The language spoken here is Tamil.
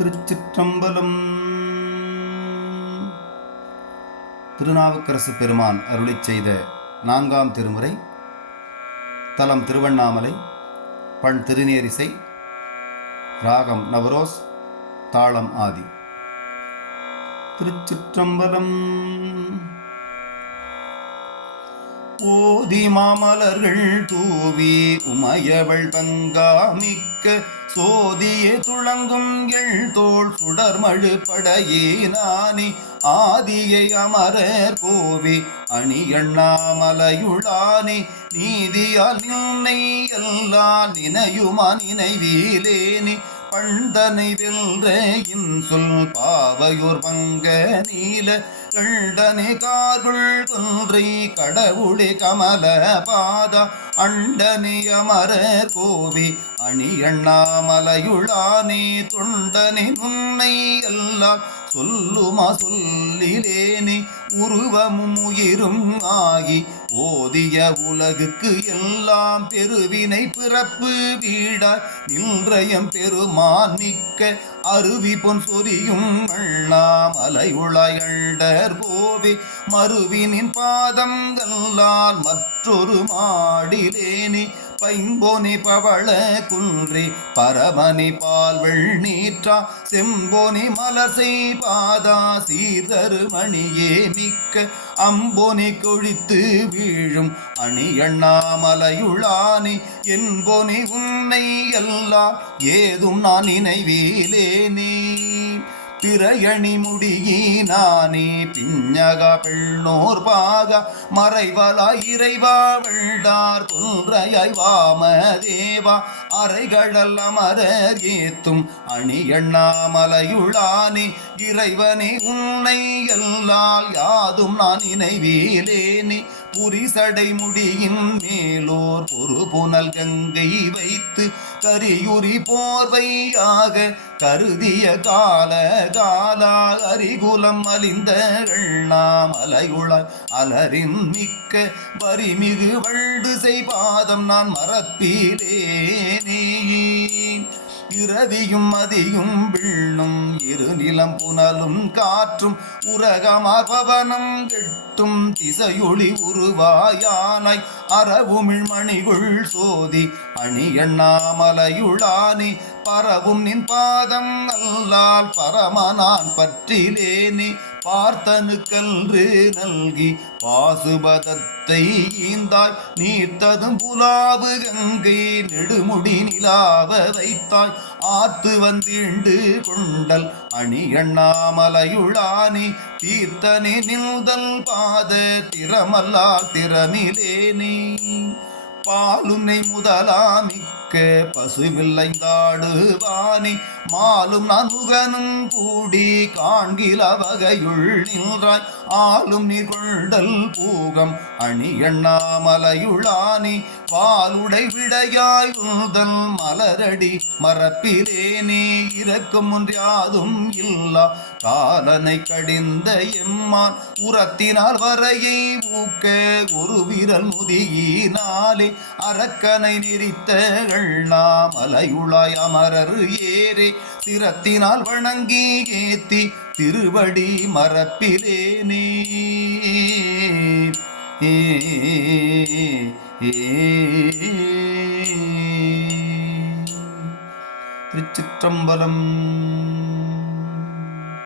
திருச்சிற்றம்பலம். திருநாவுக்கரசு பெருமான் அருளிச் செய்த நான்காம் திருமுறை தலம் திருவண்ணாமலை பண் திருநேரிசை ராகம் நவரோஸ் தாளம் ஆதி. திருச்சிற்றம்பலம். ஓதி மாமலர்கள் தூவி உமையவள் பங்காமிக்க சோதியே துளங்கும் எள் தோள் சுடர்மழு படையே நானி. ஆதியை அமரர் கோவி அணி அண்ணாமலையுளானி நீதியால் நின்னை எல்லா நினையுமா நினைவீலேனி. பண்டனை வெல்ற இன்சொல் பாவையூர் பங்க நீல கண்டனே கார்குள் கொன்றை கமல பாத அண்டனியமர கோவி அணி அண்ணாமலையுளானே தொண்டனே உன்னை எல்லாம் சொல்லுமா சொல்லிலேனே உருவமும் உயிரும் ஆகி ஓதிய உலகுக்கு எல்லாம் பெருவினை பிறப்பு வீடாய் நின்றயம் பெருமான் நிக்க அருவி பொன் சொரியும் அண்ணாமலையுளையண்டர் கோவி மருவினின் பாதம் மற்றொரு மாடிலேனி பைம்போனி பவள குன்றி பரமணி பால்வெள் நீற்றா செம்போனி மலசை பாதா சீர்தரு மணியே மிக்க அம்போனி கொழித்து வீழும் அணி அண்ணாமலையுளானி என்போனி உன்னை எல்லாம் ஏதும் நான் நினைவிலேனே. பிறையணி முடியினானே பிஞ்சக பெண்ணோர் பாக மறைவலா இறைவா வெள்ளார் குன்றையாய் வாமதேவா. அறைகடல் அமர ஏத்தும் அணி எண்ணாமலையுளானே இறைவனே உன்னை எல்லால் யாதும் நான் நினைவேலேனே புரிசடை முடியின் மேலோர் ஒரு புனல் கங்கை வைத்து கரியுரி போர்வையாக கருதிய கால காலா அரிகுலம் அலிந்த அலையுள அலரின் மிக்க வரிமிகு வள்டு செய்பாதம் நான் மறப்பிலேனே இரவியும் மதியும் விண்ணும் நிலம் புனலும் காற்றும் உரகமார் எட்டும் திசையொளி உருவாயானாய். அறவுமிழ் மணிகுள் சோதி அணி எண்ணாமலையுளானி பரவும் நின் பாதம் அல்லால் பரமனான் பற்றிலேனி. பார்த்தனுக்கன்று நல்கி பாசுபதத்தை ஈந்தாய் நீர்த்ததும் புலாவு கங்கை நெடுமுடி நிலாவ வைத்தாய். ஆத்து வந்திண்டு கொண்டல் அணி எண்ணாமலையுளானி தீர்த்தனி நில்தல் பாத திறமல்லா திறமிலேனே. பாலுனை முதலாமிக்க பசுவில்லைந்தாடுவானி மாலும் நான் முகனும் கூடி காண்கில வகையுள் நின்றாய். ஆளும் நீர் பூகம் அணி எண்ணாமலையுளானி பாலுடை விடையாய் உந்தல் மலரடி மரப்பிலேனே இறக்கும் ஒன்றியாதும் இல்லா. காலனை கடிந்த எம்மான் உரத்தினால் வரையை ஊக்க ஒரு விரல் முதியினாலே அரக்கனை நெறித்த அண்ணாமலையுளாய் அமரர் ஏறே சிரத்தினால் வணங்கி ஏத்தி திருவடி மரப்பிலேனே திருச்சிற்றம்பலம்